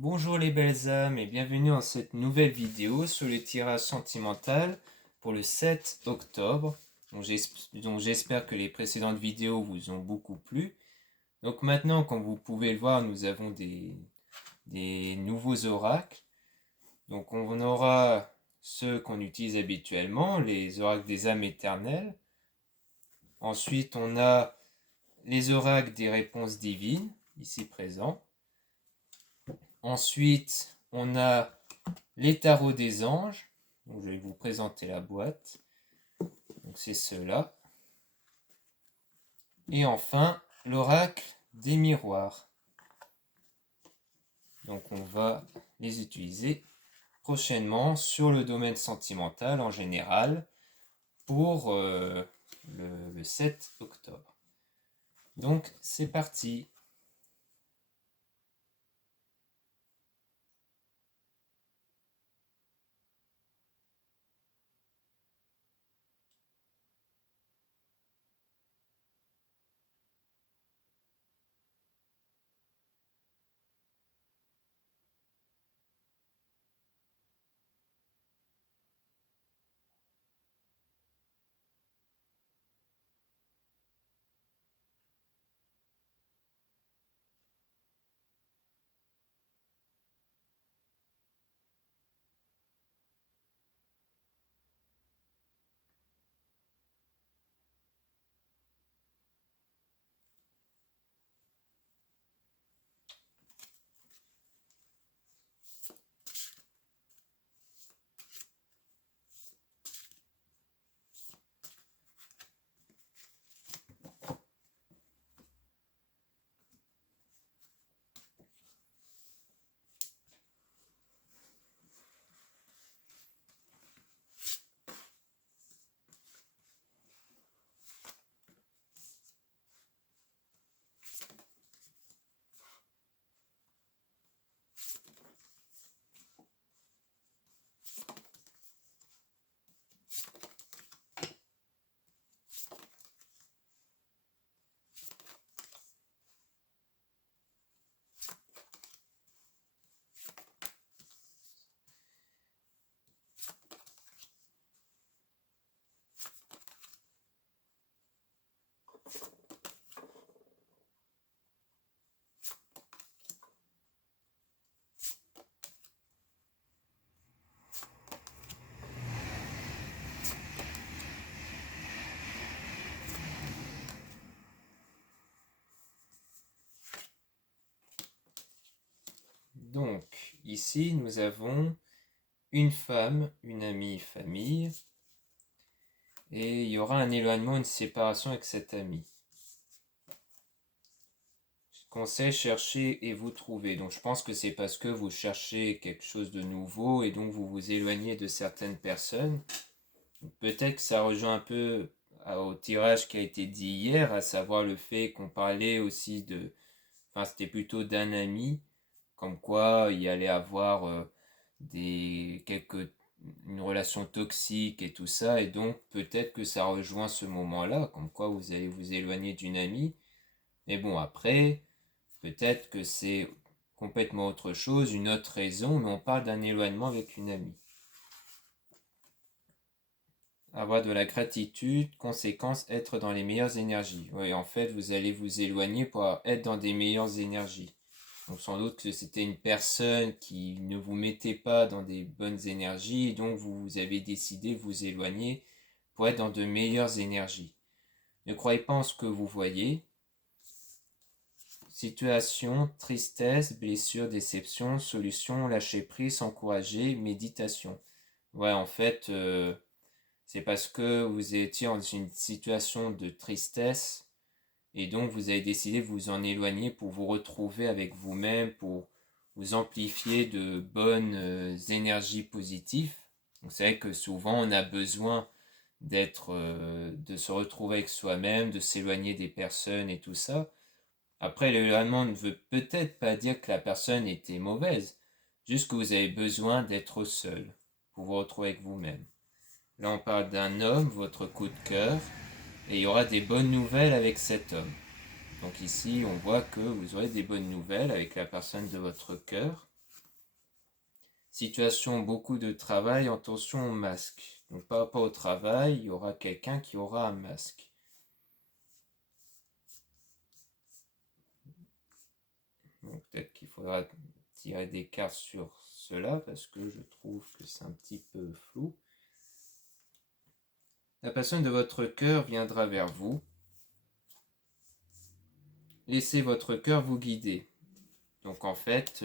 Bonjour les belles âmes et bienvenue dans cette nouvelle vidéo sur le tirage sentimental pour le 7 octobre. Donc j'espère que les précédentes vidéos vous ont beaucoup plu. Donc maintenant, comme vous pouvez le voir, nous avons des nouveaux oracles. Donc on aura ceux qu'on utilise habituellement, les oracles des âmes éternelles. Ensuite, on a les oracles des réponses divines, ici présents. Ensuite, on a les tarots des anges. Donc, je vais vous présenter la boîte. Donc c'est ceux-là. Et enfin, l'oracle des miroirs. Donc on va les utiliser prochainement sur le domaine sentimental en général pour le 7 octobre. Donc c'est parti. Donc ici nous avons une femme, une amie, famille, et il y aura un éloignement, une séparation avec cette amie. Conseil, chercher et vous trouver. Donc je pense que c'est parce que vous cherchez quelque chose de nouveau et donc vous vous éloignez de certaines personnes. Peut-être que ça rejoint un peu au tirage qui a été dit hier, à savoir le fait qu'on parlait aussi de... Enfin, c'était plutôt d'un ami, comme quoi il y allait avoir une relation toxique et tout ça, et donc peut-être que ça rejoint ce moment-là, comme quoi vous allez vous éloigner d'une amie. Mais bon, après, peut-être que c'est complètement autre chose, une autre raison, mais on parle d'un éloignement avec une amie. Avoir de la gratitude, conséquence, être dans les meilleures énergies. Oui, en fait, vous allez vous éloigner pour être dans des meilleures énergies. Donc sans doute que c'était une personne qui ne vous mettait pas dans des bonnes énergies, donc vous avez décidé de vous éloigner pour être dans de meilleures énergies. Ne croyez pas en ce que vous voyez. Situation, tristesse, blessure, déception, solution, lâcher prise, encourager, méditation. Ouais, en fait, c'est parce que vous étiez dans une situation de tristesse et donc vous avez décidé de vous en éloigner pour vous retrouver avec vous-même, pour vous amplifier de bonnes énergies positives. Vous savez que souvent on a besoin de se retrouver avec soi-même, de s'éloigner des personnes et tout ça. Après, l'éloignement ne veut peut-être pas dire que la personne était mauvaise, juste que vous avez besoin d'être seul pour vous retrouver avec vous-même. Là, on parle d'un homme, votre coup de cœur, et il y aura des bonnes nouvelles avec cet homme. Donc ici, on voit que vous aurez des bonnes nouvelles avec la personne de votre cœur. situation, beaucoup de travail, attention au masque. Donc par rapport au travail, il y aura quelqu'un qui aura un masque. Donc peut-être qu'il faudra tirer des cartes sur cela parce que je trouve que c'est un petit peu flou. La personne de votre cœur viendra vers vous. Laissez votre cœur vous guider. Donc en fait,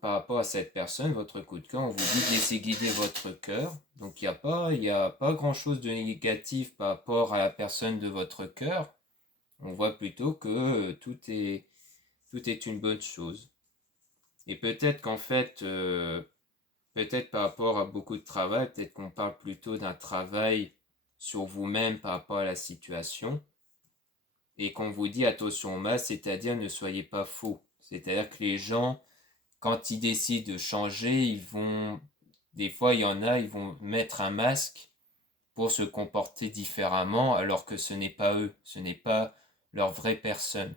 par rapport à cette personne, votre coup de cœur, on vous dit de laisser guider votre cœur. Donc il y a pas grand-chose de négatif par rapport à la personne de votre cœur. On voit plutôt que tout est une bonne chose. Et peut-être qu'en fait, peut-être par rapport à beaucoup de travail, peut-être qu'on parle plutôt d'un travail sur vous-même par rapport à la situation. Et qu'on vous dit attention au masque, c'est-à-dire ne soyez pas faux. C'est-à-dire que les gens, quand ils décident de changer, des fois il y en a, ils vont mettre un masque pour se comporter différemment alors que ce n'est pas eux, ce n'est pas leur vraie personne.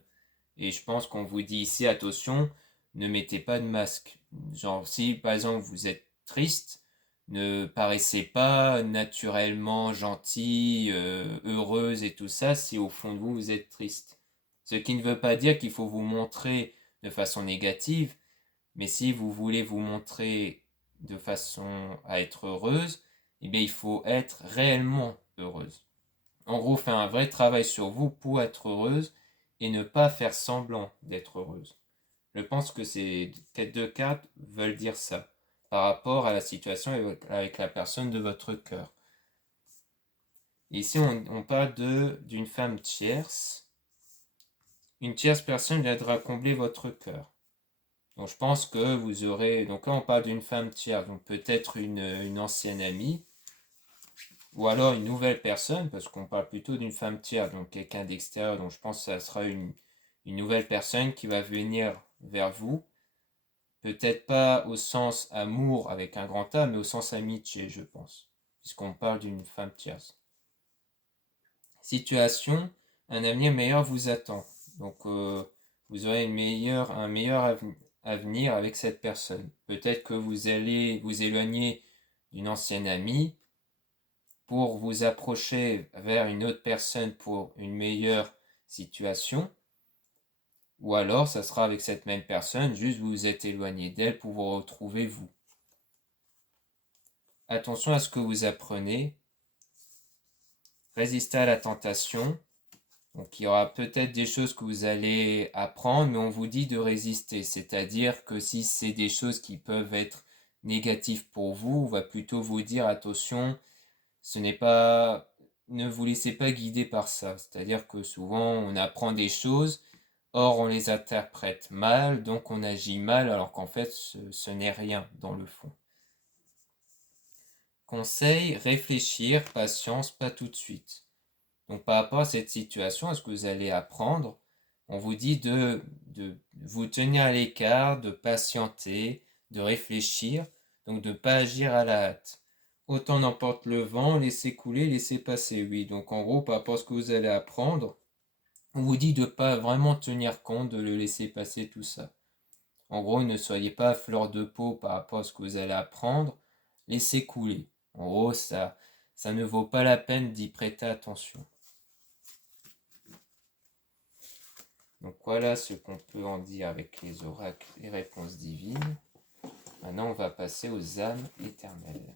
Et je pense qu'on vous dit ici, attention, ne mettez pas de masque. Genre, si par exemple vous êtes triste, ne paraissez pas naturellement gentil, heureuse et tout ça si au fond de vous, vous êtes triste. Ce qui ne veut pas dire qu'il faut vous montrer de façon négative, mais si vous voulez vous montrer de façon à être heureuse, eh bien il faut être réellement heureuse. En gros, faire un vrai travail sur vous pour être heureuse et ne pas faire semblant d'être heureuse. Je pense que ces deux cartes veulent dire ça par rapport à la situation avec la personne de votre cœur. Ici, on parle d'une femme tierce. Une tierce personne viendra combler votre cœur. Donc je pense que vous aurez... Donc là, on parle d'une femme tierce, donc peut-être une ancienne amie, ou alors une nouvelle personne, parce qu'on parle plutôt d'une femme tierce, donc quelqu'un d'extérieur, donc je pense que ça sera une nouvelle personne qui va venir vers vous. Peut-être pas au sens amour avec un grand A, mais au sens amitié, je pense, puisqu'on parle d'une femme tierce. Situation, un avenir meilleur vous attend. Donc vous aurez un meilleur avenir avec cette personne. Peut-être que vous allez vous éloigner d'une ancienne amie pour vous approcher vers une autre personne pour une meilleure situation. Ou alors, ça sera avec cette même personne, juste vous vous êtes éloigné d'elle pour vous retrouver vous. Attention à ce que vous apprenez. Résistez à la tentation. Donc il y aura peut-être des choses que vous allez apprendre, mais on vous dit de résister. C'est-à-dire que si c'est des choses qui peuvent être négatives pour vous, on va plutôt vous dire attention, ce n'est pas, ne vous laissez pas guider par ça. C'est-à-dire que souvent on apprend des choses, or on les interprète mal, donc on agit mal, alors qu'en fait ce n'est rien dans le fond. Conseil, réfléchir, patience, pas tout de suite. Donc par rapport à cette situation, à ce que vous allez apprendre, on vous dit de vous tenir à l'écart, de patienter, de réfléchir, donc de ne pas agir à la hâte. Autant n'emporte le vent, laissez couler, laissez passer, oui. Donc en gros, par rapport à ce que vous allez apprendre, on vous dit de ne pas vraiment tenir compte, de le laisser passer tout ça. En gros, ne soyez pas à fleur de peau par rapport à ce que vous allez apprendre, laissez couler. En gros, ça ne vaut pas la peine d'y prêter attention. Donc voilà ce qu'on peut en dire avec les oracles et réponses divines. Maintenant, on va passer aux âmes éternelles.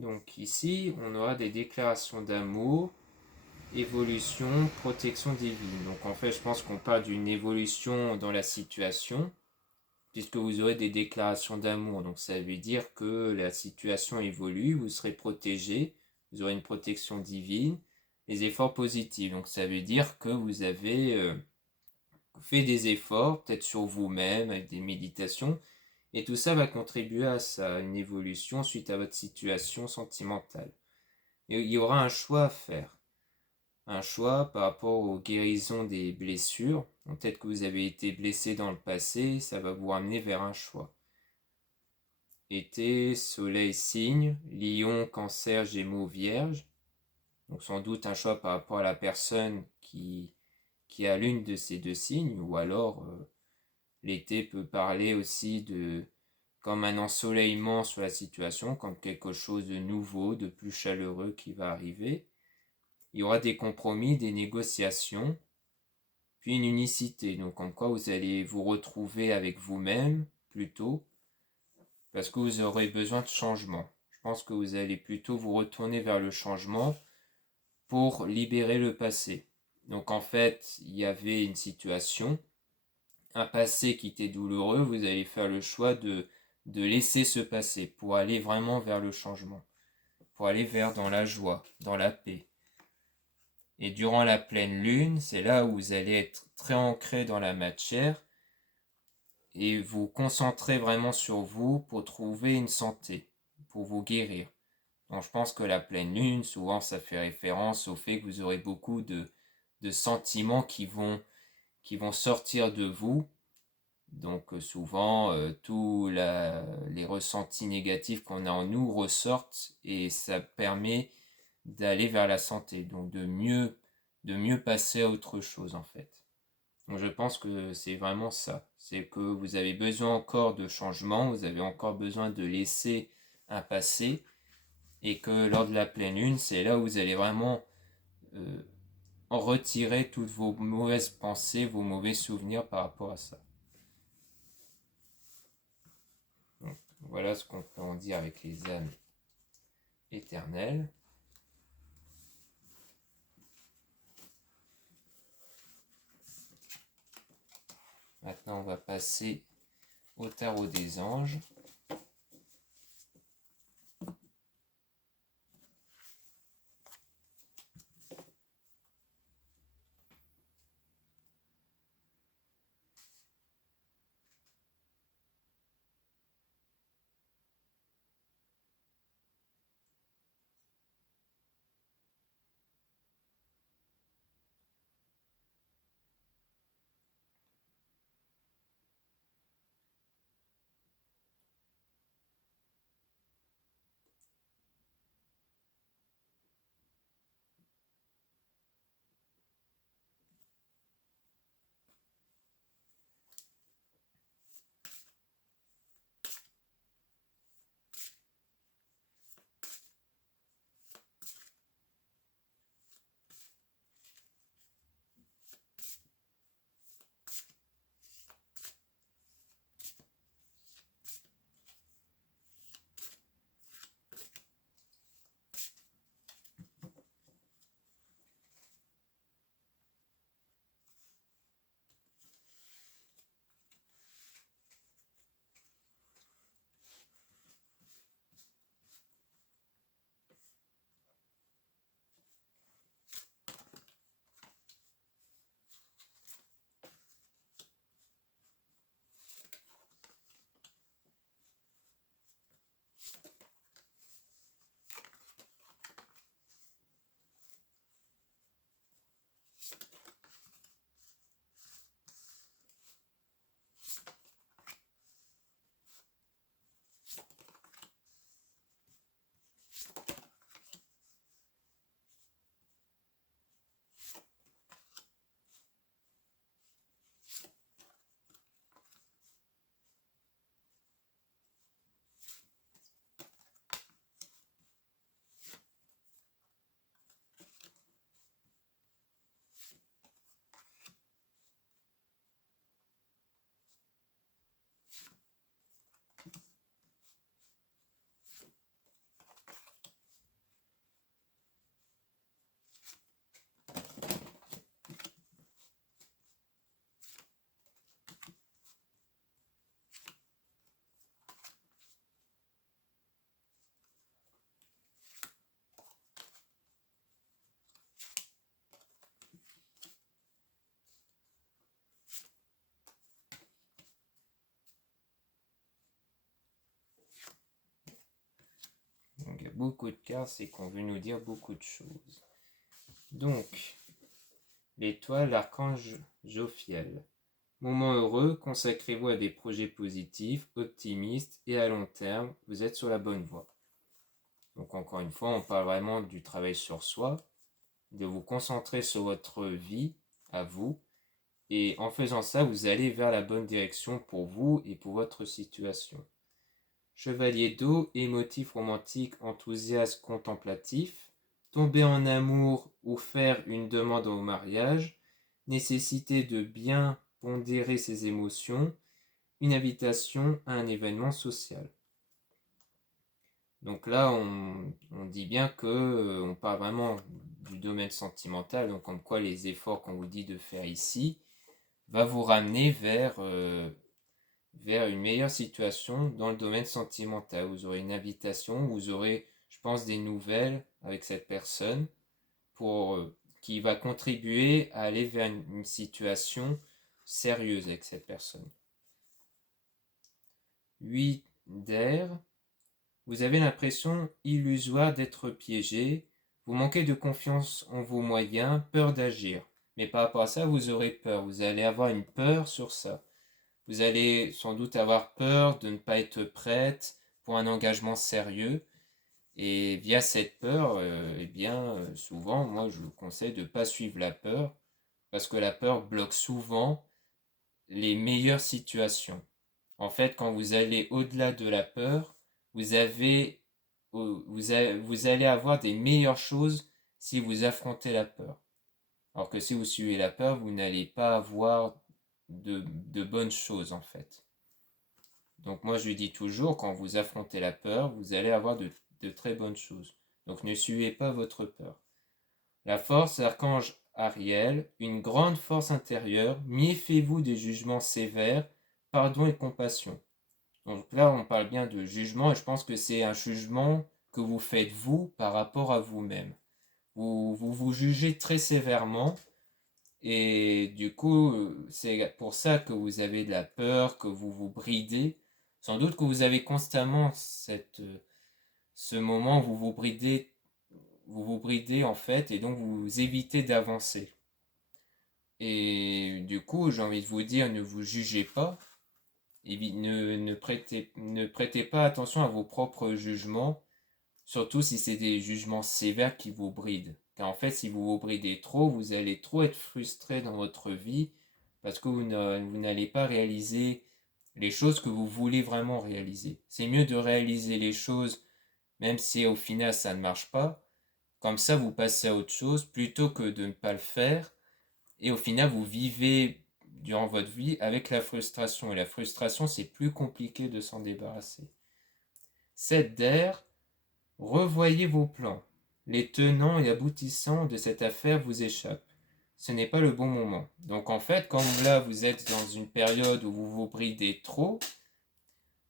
Donc ici, on aura des déclarations d'amour, évolution, protection divine. Donc en fait, je pense qu'on parle d'une évolution dans la situation, puisque vous aurez des déclarations d'amour. Donc ça veut dire que la situation évolue, vous serez protégé, vous aurez une protection divine, les efforts positifs. Donc ça veut dire que vous avez fait des efforts, peut-être sur vous-même, avec des méditations, et tout ça va contribuer à ça, à une évolution suite à votre situation sentimentale. Et il y aura un choix à faire. Un choix par rapport aux guérisons des blessures. Peut-être que vous avez été blessé dans le passé, ça va vous ramener vers un choix. Été, soleil, signe, lion, cancer, gémeaux, vierge. Donc sans doute un choix par rapport à la personne qui a l'une de ces deux signes, ou alors l'été peut parler aussi de comme un ensoleillement sur la situation, comme quelque chose de nouveau, de plus chaleureux qui va arriver. Il y aura des compromis, des négociations, puis une unicité. Donc comme quoi vous allez vous retrouver avec vous-même plutôt, parce que vous aurez besoin de changement. Je pense que vous allez plutôt vous retourner vers le changement pour libérer le passé. Donc en fait, il y avait une situation, un passé qui était douloureux, vous allez faire le choix de laisser ce passé pour aller vraiment vers le changement, pour aller vers dans la joie, dans la paix. Et durant la pleine lune, c'est là où vous allez être très ancré dans la matière et vous concentrer vraiment sur vous pour trouver une santé, pour vous guérir. Donc je pense que la pleine lune, souvent ça fait référence au fait que vous aurez beaucoup de sentiments qui vont sortir de vous. Donc souvent, tous les ressentis négatifs qu'on a en nous ressortent et ça permet d'aller vers la santé, donc de mieux passer à autre chose en fait. Donc je pense que c'est vraiment ça, c'est que vous avez besoin encore de changement, vous avez encore besoin de laisser un passé et que lors de la pleine lune, c'est là où vous allez vraiment euh, en retirer toutes vos mauvaises pensées, vos mauvais souvenirs par rapport à ça. Donc, voilà ce qu'on peut en dire avec les âmes éternelles. Maintenant, on va passer au tarot des anges. beaucoup de cartes, c'est qu'on veut nous dire beaucoup de choses. Donc, l'étoile, l'archange Jophiel. Moment heureux, consacrez-vous à des projets positifs, optimistes et à long terme, vous êtes sur la bonne voie. Donc encore une fois, on parle vraiment du travail sur soi, de vous concentrer sur votre vie à vous, et en faisant ça, vous allez vers la bonne direction pour vous et pour votre situation. Chevalier d'eau, émotif, romantique, enthousiaste, contemplatif, tomber en amour ou faire une demande au mariage, nécessité de bien pondérer ses émotions, une invitation à un événement social. Donc là, on dit bien que on parle vraiment du domaine sentimental, donc comme quoi les efforts qu'on vous dit de faire ici va vous ramener vers une meilleure situation dans le domaine sentimental. Vous aurez une invitation, vous aurez, je pense, des nouvelles avec cette personne qui va contribuer à aller vers une situation sérieuse avec cette personne. 8 d'air. Vous avez l'impression illusoire d'être piégé, vous manquez de confiance en vos moyens, peur d'agir. Mais par rapport à ça, vous aurez peur, vous allez avoir une peur sur ça. Vous allez sans doute avoir peur de ne pas être prête pour un engagement sérieux. Et via cette peur, souvent, moi je vous conseille de ne pas suivre la peur, parce que la peur bloque souvent les meilleures situations. En fait, quand vous allez au-delà de la peur, vous allez avoir des meilleures choses si vous affrontez la peur. Alors que si vous suivez la peur, vous n'allez pas avoir de bonnes choses en fait. Donc moi je dis toujours, quand vous affrontez la peur, vous allez avoir de très bonnes choses. Donc ne suivez pas votre peur. La force, l'archange Ariel, une grande force intérieure, méfiez-vous des jugements sévères, pardon et compassion. Donc là, on parle bien de jugement et je pense que c'est un jugement que vous faites vous par rapport à vous-même. Vous jugez très sévèrement et du coup, c'est pour ça que vous avez de la peur, que vous vous bridez. Sans doute que vous avez constamment ce moment où vous vous bridez en fait et donc vous évitez d'avancer. Et du coup, j'ai envie de vous dire, ne vous jugez pas. Ne prêtez pas attention à vos propres jugements, surtout si c'est des jugements sévères qui vous brident. Car en fait, si vous vous bridez trop, vous allez trop être frustré dans votre vie parce que vous n'allez pas réaliser les choses que vous voulez vraiment réaliser. C'est mieux de réaliser les choses même si au final ça ne marche pas. Comme ça, vous passez à autre chose plutôt que de ne pas le faire. Et au final, vous vivez durant votre vie avec la frustration. Et la frustration, c'est plus compliqué de s'en débarrasser. 7 d'air, revoyez vos plans. Les tenants et aboutissants de cette affaire vous échappent. Ce n'est pas le bon moment. Donc en fait, comme là, vous êtes dans une période où vous vous bridez trop,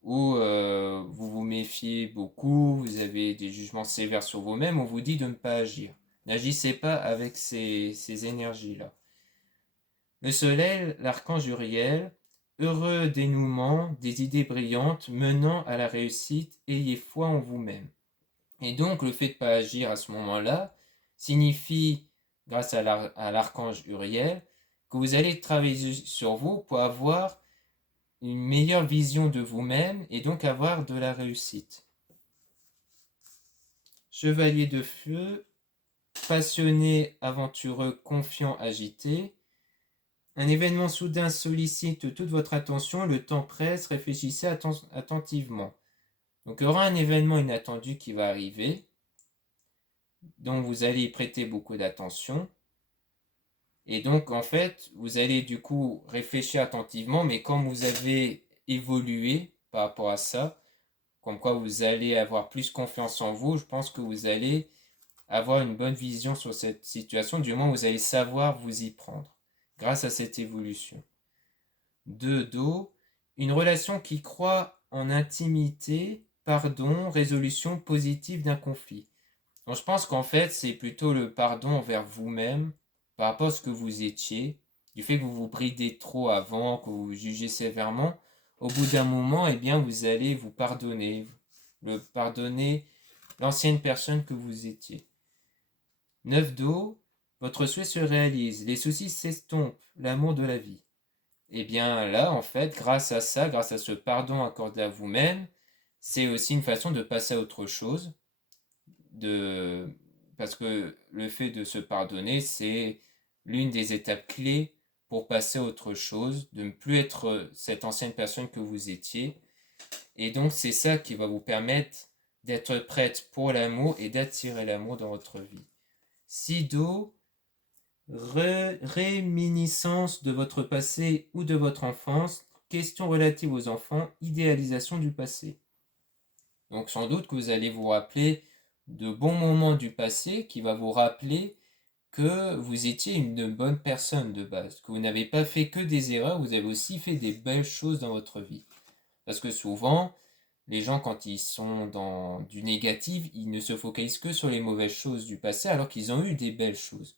où vous vous méfiez beaucoup, vous avez des jugements sévères sur vous-même, on vous dit de ne pas agir. N'agissez pas avec ces énergies-là. Le soleil, l'archange Uriel, heureux dénouement des idées brillantes menant à la réussite, ayez foi en vous-même. Et donc le fait de ne pas agir à ce moment-là signifie, grâce à l'archange Uriel, que vous allez travailler sur vous pour avoir une meilleure vision de vous-même et donc avoir de la réussite. Chevalier de feu, passionné, aventureux, confiant, agité. Un événement soudain sollicite toute votre attention, le temps presse, réfléchissez attentivement. Donc il y aura un événement inattendu qui va arriver, dont vous allez y prêter beaucoup d'attention. Et donc en fait, vous allez du coup réfléchir attentivement, mais comme vous avez évolué par rapport à ça, comme quoi vous allez avoir plus confiance en vous, je pense que vous allez avoir une bonne vision sur cette situation, du moment où vous allez savoir vous y prendre, grâce à cette évolution. 2 d'eau, une relation qui croit en intimité, pardon, résolution positive d'un conflit. Donc je pense qu'en fait, c'est plutôt le pardon envers vous-même, par rapport à ce que vous étiez, du fait que vous vous bridez trop avant, que vous vous jugez sévèrement. Au bout d'un moment, eh bien, vous allez vous pardonner. Le pardonner l'ancienne personne que vous étiez. 9 d'eau, votre souhait se réalise, les soucis s'estompent, l'amour de la vie. Et bien là, en fait, grâce à ça, grâce à ce pardon accordé à vous-même, c'est aussi une façon de passer à autre chose, parce que le fait de se pardonner, c'est l'une des étapes clés pour passer à autre chose, de ne plus être cette ancienne personne que vous étiez. Et donc c'est ça qui va vous permettre d'être prête pour l'amour et d'attirer l'amour dans votre vie. 6 d'eau, réminiscence de votre passé ou de votre enfance, questions relatives aux enfants, idéalisation du passé. Donc sans doute que vous allez vous rappeler de bons moments du passé qui va vous rappeler que vous étiez une bonne personne de base, que vous n'avez pas fait que des erreurs, vous avez aussi fait des belles choses dans votre vie. Parce que souvent, les gens, quand ils sont dans du négatif, ils ne se focalisent que sur les mauvaises choses du passé alors qu'ils ont eu des belles choses.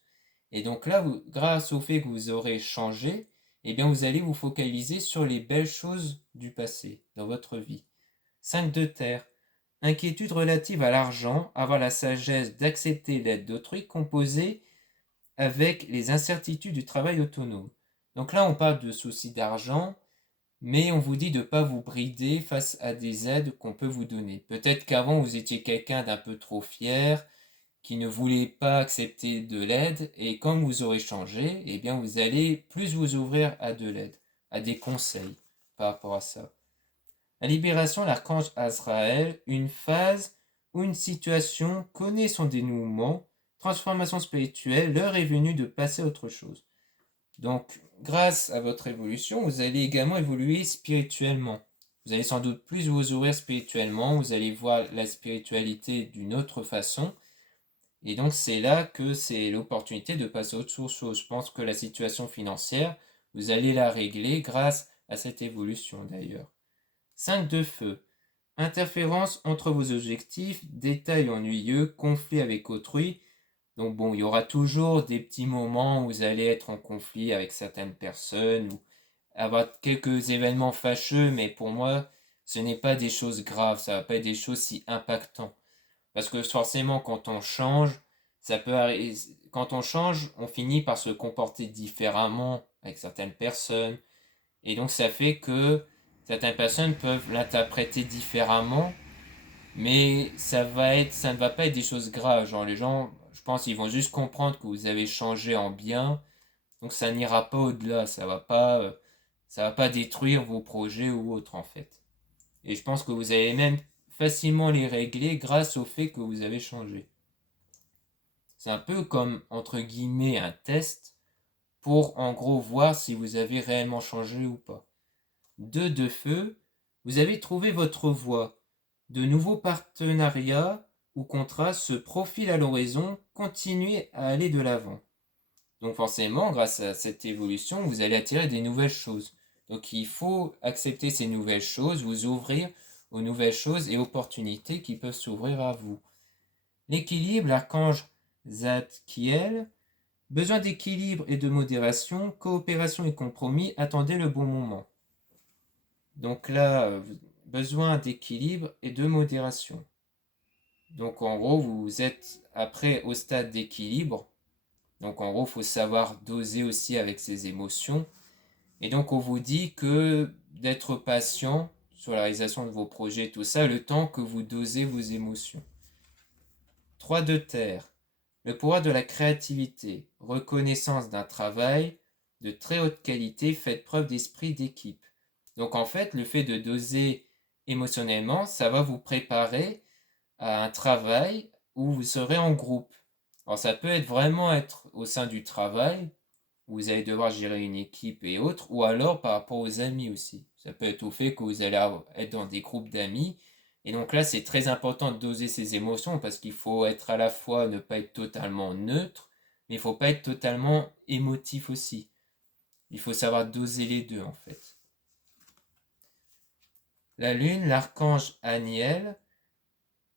Et donc là, grâce au fait que vous aurez changé, eh bien vous allez vous focaliser sur les belles choses du passé dans votre vie. 5 de terre. Inquiétude relative à l'argent, avoir la sagesse d'accepter l'aide d'autrui, composée avec les incertitudes du travail autonome. Donc là, on parle de soucis d'argent, mais on vous dit de ne pas vous brider face à des aides qu'on peut vous donner. Peut-être qu'avant, vous étiez quelqu'un d'un peu trop fier, qui ne voulait pas accepter de l'aide, et comme vous aurez changé, eh bien vous allez plus vous ouvrir à de l'aide, à des conseils par rapport à ça. La libération, l'archange Azraël, une phase ou une situation connaît son dénouement, transformation spirituelle, l'heure est venue de passer à autre chose. Donc, grâce à votre évolution, vous allez également évoluer spirituellement. Vous allez sans doute plus vous ouvrir spirituellement, vous allez voir la spiritualité d'une autre façon. Et donc, c'est là que c'est l'opportunité de passer à autre chose. Je pense que la situation financière, vous allez la régler grâce à cette évolution d'ailleurs. 5 de feu. Interférence entre vos objectifs, détails ennuyeux, conflit avec autrui. Donc bon, il y aura toujours des petits moments où vous allez être en conflit avec certaines personnes ou avoir quelques événements fâcheux, mais pour moi, ce n'est pas des choses graves, ça va pas être des choses si impactantes. Parce que forcément, quand on change, ça peut arriver, quand on change, on finit par se comporter différemment avec certaines personnes. Et donc ça fait que certaines personnes peuvent l'interpréter différemment, mais ça ne va pas être des choses graves. Genre les gens, je pense, ils vont juste comprendre que vous avez changé en bien, donc ça n'ira pas au-delà. Ça va pas détruire vos projets ou autres en fait. Et je pense que vous allez même facilement les régler grâce au fait que vous avez changé. C'est un peu comme entre guillemets un test pour en gros voir si vous avez réellement changé ou pas. 2 de feu, vous avez trouvé votre voie. De nouveaux partenariats ou contrats se profilent à l'horizon, continuez à aller de l'avant. Donc forcément, grâce à cette évolution, vous allez attirer des nouvelles choses. Donc il faut accepter ces nouvelles choses, vous ouvrir aux nouvelles choses et opportunités qui peuvent s'ouvrir à vous. L'équilibre, l'archange Zadkiel, besoin d'équilibre et de modération, coopération et compromis, attendez le bon moment. Donc là, besoin d'équilibre et de modération. Donc en gros, vous êtes après au stade d'équilibre. Donc en gros, il faut savoir doser aussi avec ses émotions. Et donc on vous dit que d'être patient sur la réalisation de vos projets, tout ça, le temps que vous dosez vos émotions. 3 de terre. Le pouvoir de la créativité, reconnaissance d'un travail de très haute qualité, faites preuve d'esprit d'équipe. Donc en fait, le fait de doser émotionnellement, ça va vous préparer à un travail où vous serez en groupe. Alors ça peut être vraiment être au sein du travail, où vous allez devoir gérer une équipe et autres, ou alors par rapport aux amis aussi. Ça peut être au fait que vous allez être dans des groupes d'amis. Et donc là, c'est très important de doser ses émotions parce qu'il faut être à la fois ne pas être totalement neutre, mais il ne faut pas être totalement émotif aussi. Il faut savoir doser les deux en fait. La lune, l'archange Aniel,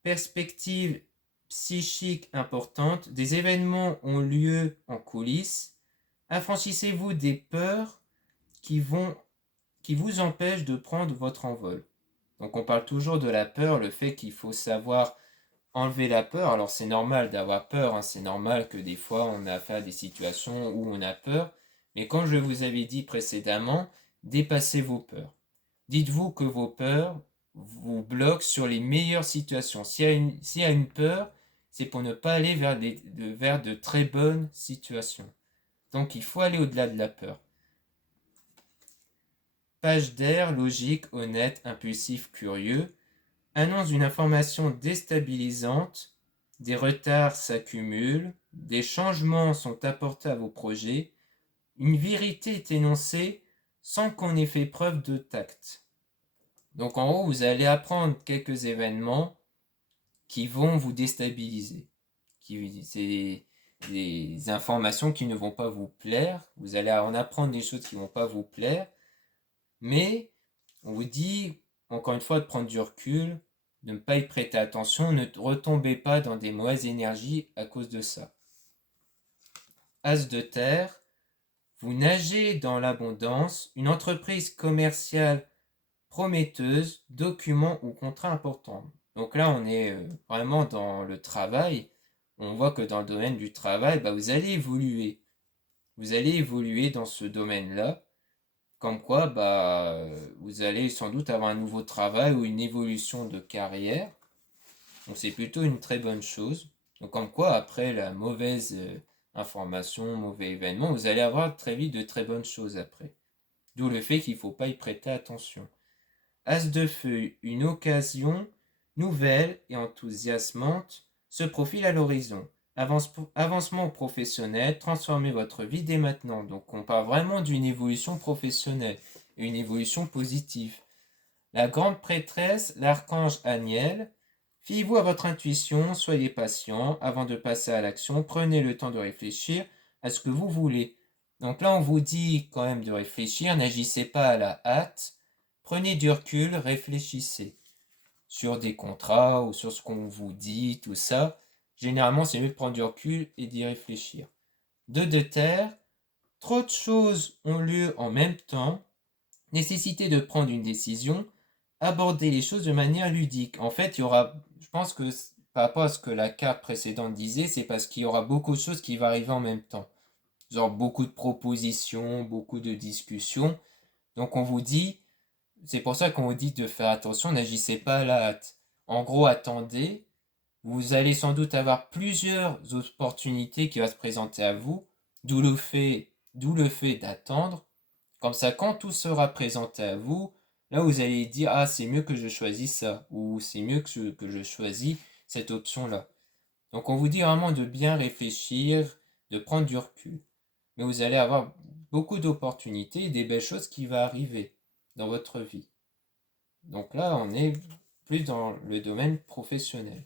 perspective psychique importante, des événements ont lieu en coulisses, affranchissez-vous des peurs qui vous empêchent de prendre votre envol. Donc on parle toujours de la peur, le fait qu'il faut savoir enlever la peur. Alors c'est normal d'avoir peur, hein, c'est normal que des fois on a affaire à des situations où on a peur, mais comme je vous avais dit précédemment, dépassez vos peurs. Dites-vous que vos peurs vous bloquent sur les meilleures situations. S'il y a une peur, c'est pour ne pas aller vers de très bonnes situations. Donc il faut aller au-delà de la peur. Page d'air, logique, honnête, impulsif, curieux, annonce une information déstabilisante, des retards s'accumulent, des changements sont apportés à vos projets, une vérité est énoncée sans qu'on ait fait preuve de tact. Donc en haut, vous allez apprendre quelques événements qui vont vous déstabiliser. C'est des informations qui ne vont pas vous plaire. Vous allez en apprendre des choses qui ne vont pas vous plaire. Mais on vous dit, encore une fois, de prendre du recul, de ne pas y prêter attention, ne retombez pas dans des mauvaises énergies à cause de ça. As de terre, vous nagez dans l'abondance, une entreprise commerciale prometteuse, document ou contrat important. Donc là, on est vraiment dans le travail. On voit que dans le domaine du travail, vous allez évoluer. Vous allez évoluer dans ce domaine-là. Comme quoi, vous allez sans doute avoir un nouveau travail ou une évolution de carrière. Donc c'est plutôt une très bonne chose. Donc comme quoi, après la mauvaise information, mauvais événement, vous allez avoir très vite de très bonnes choses après. D'où le fait qu'il ne faut pas y prêter attention. As de feu, une occasion nouvelle et enthousiasmante se profile à l'horizon. Avancement professionnel, transformez votre vie dès maintenant. Donc on parle vraiment d'une évolution professionnelle, une évolution positive. La grande prêtresse, l'archange Aniel, fiez-vous à votre intuition, soyez patient, avant de passer à l'action, prenez le temps de réfléchir à ce que vous voulez. Donc là on vous dit quand même de réfléchir, n'agissez pas à la hâte, prenez du recul, réfléchissez sur des contrats ou sur ce qu'on vous dit, tout ça. Généralement, c'est mieux de prendre du recul et d'y réfléchir. Deux de terre, trop de choses ont lieu en même temps, nécessité de prendre une décision, aborder les choses de manière ludique. En fait, je pense que par rapport à ce que la carte précédente disait, c'est parce qu'il y aura beaucoup de choses qui vont arriver en même temps. Genre beaucoup de propositions, beaucoup de discussions. Donc on vous dit, c'est pour ça qu'on vous dit de faire attention, n'agissez pas à la hâte. En gros, attendez. Vous allez sans doute avoir plusieurs opportunités qui vont se présenter à vous, d'où le fait d'attendre. Comme ça, quand tout sera présenté à vous, là vous allez dire ah c'est mieux que je choisisse ça ou c'est mieux que je choisis cette option-là. Donc on vous dit vraiment de bien réfléchir, de prendre du recul. Mais vous allez avoir beaucoup d'opportunités et des belles choses qui vont arriver dans votre vie. Donc là, on est plus dans le domaine professionnel.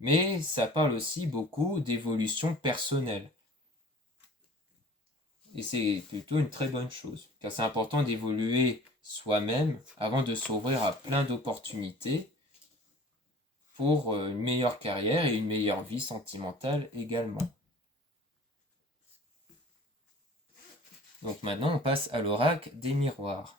Mais ça parle aussi beaucoup d'évolution personnelle. Et c'est plutôt une très bonne chose, car c'est important d'évoluer soi-même avant de s'ouvrir à plein d'opportunités pour une meilleure carrière et une meilleure vie sentimentale également. Donc maintenant, on passe à l'oracle des miroirs.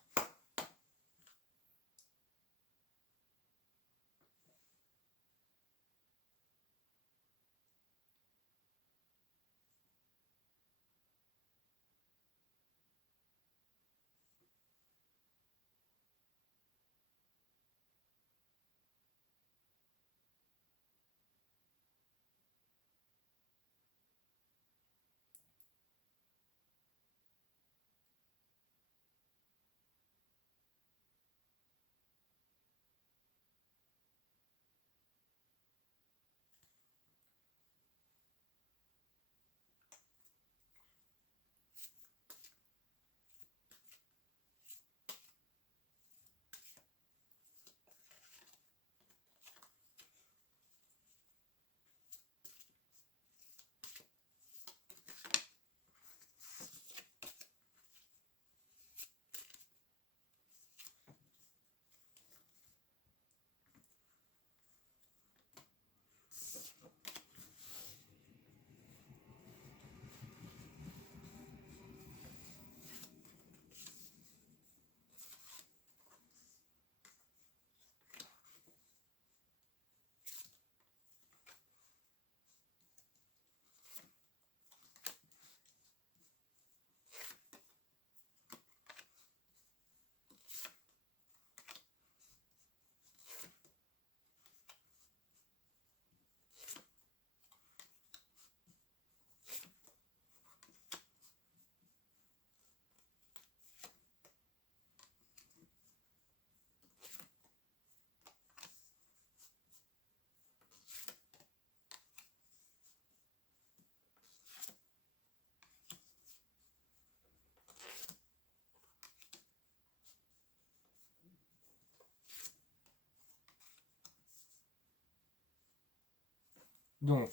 Donc,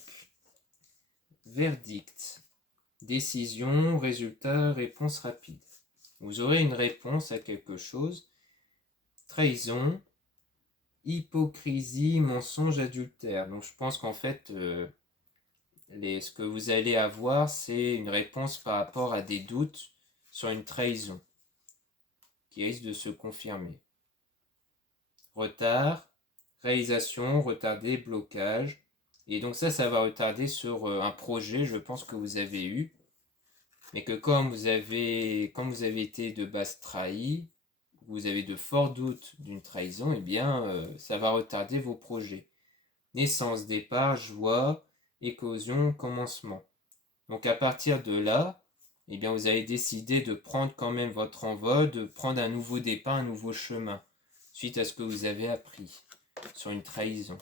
verdict, décision, résultat, réponse rapide. Vous aurez une réponse à quelque chose. Trahison, hypocrisie, mensonge, adultère. Donc je pense qu'en fait, ce que vous allez avoir, c'est une réponse par rapport à des doutes sur une trahison qui risque de se confirmer. Retard, réalisation, retardé, blocage. Et donc ça va retarder sur un projet, je pense, que vous avez eu. Mais que comme vous avez été de base trahi, vous avez de forts doutes d'une trahison, eh bien, ça va retarder vos projets. Naissance, départ, joie, éclosion, commencement. Donc à partir de là, eh bien, vous avez décidé de prendre quand même votre envol, de prendre un nouveau départ, un nouveau chemin, suite à ce que vous avez appris sur une trahison.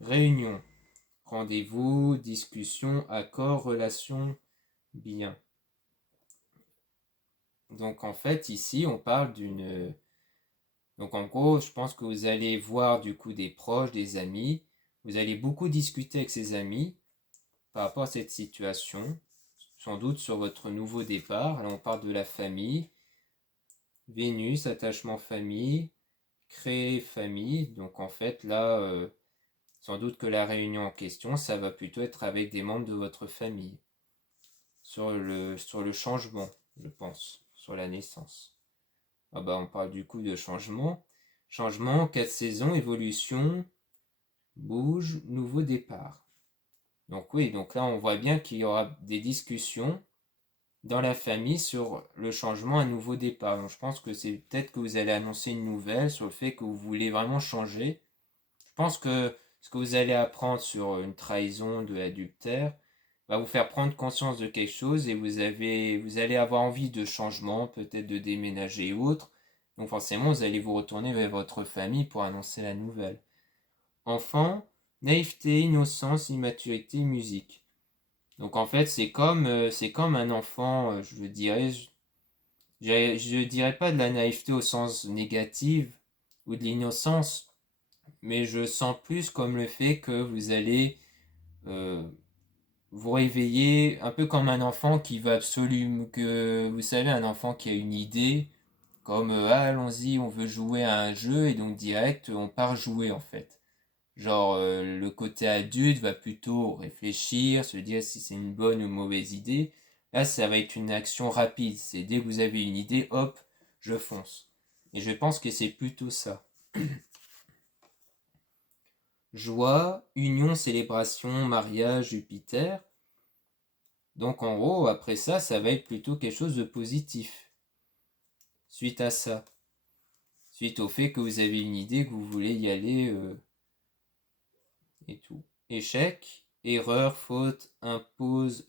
Réunion, rendez-vous, discussion, accord, relation, bien. Donc en fait, ici, on parle d'une... Donc en gros, je pense que vous allez voir du coup des proches, des amis. Vous allez beaucoup discuter avec ces amis par rapport à cette situation, sans doute sur votre nouveau départ. Là, on parle de la famille. Vénus, attachement famille, créer famille. Donc en fait, là, sans doute que la réunion en question, ça va plutôt être avec des membres de votre famille. Sur le changement, je pense, sur la naissance. Ah bah, on parle du coup de changement. Changement, 4 saisons, évolution, bouge, nouveau départ. Donc oui, donc là on voit bien qu'il y aura des discussions dans la famille sur le changement, un nouveau départ. Donc je pense que c'est peut-être que vous allez annoncer une nouvelle sur le fait que vous voulez vraiment changer. Je pense que ce que vous allez apprendre sur une trahison de l'adultère va vous faire prendre conscience de quelque chose et vous allez avoir envie de changement, peut-être de déménager ou autre. Donc forcément, vous allez vous retourner vers votre famille pour annoncer la nouvelle. Enfant, naïveté, innocence, immaturité, musique. Donc en fait, c'est comme un enfant, je dirais pas de la naïveté au sens négatif ou de l'innocence, mais je sens plus comme le fait que vous allez euh, vous réveiller un peu comme un enfant qui va absolument, que vous savez, un enfant qui a une idée, comme ah, allons-y, on veut jouer à un jeu et donc direct on part jouer en fait. Genre le côté adulte va plutôt réfléchir, se dire si c'est une bonne ou mauvaise idée. Là, ça va être une action rapide. C'est dès que vous avez une idée, hop, je fonce. Et je pense que c'est plutôt ça. Joie, union, célébration, mariage, Jupiter. Donc en gros, après ça, ça va être plutôt quelque chose de positif. Suite à ça. Suite au fait que vous avez une idée, que vous voulez y aller et tout. Échec, erreur, faute, impose,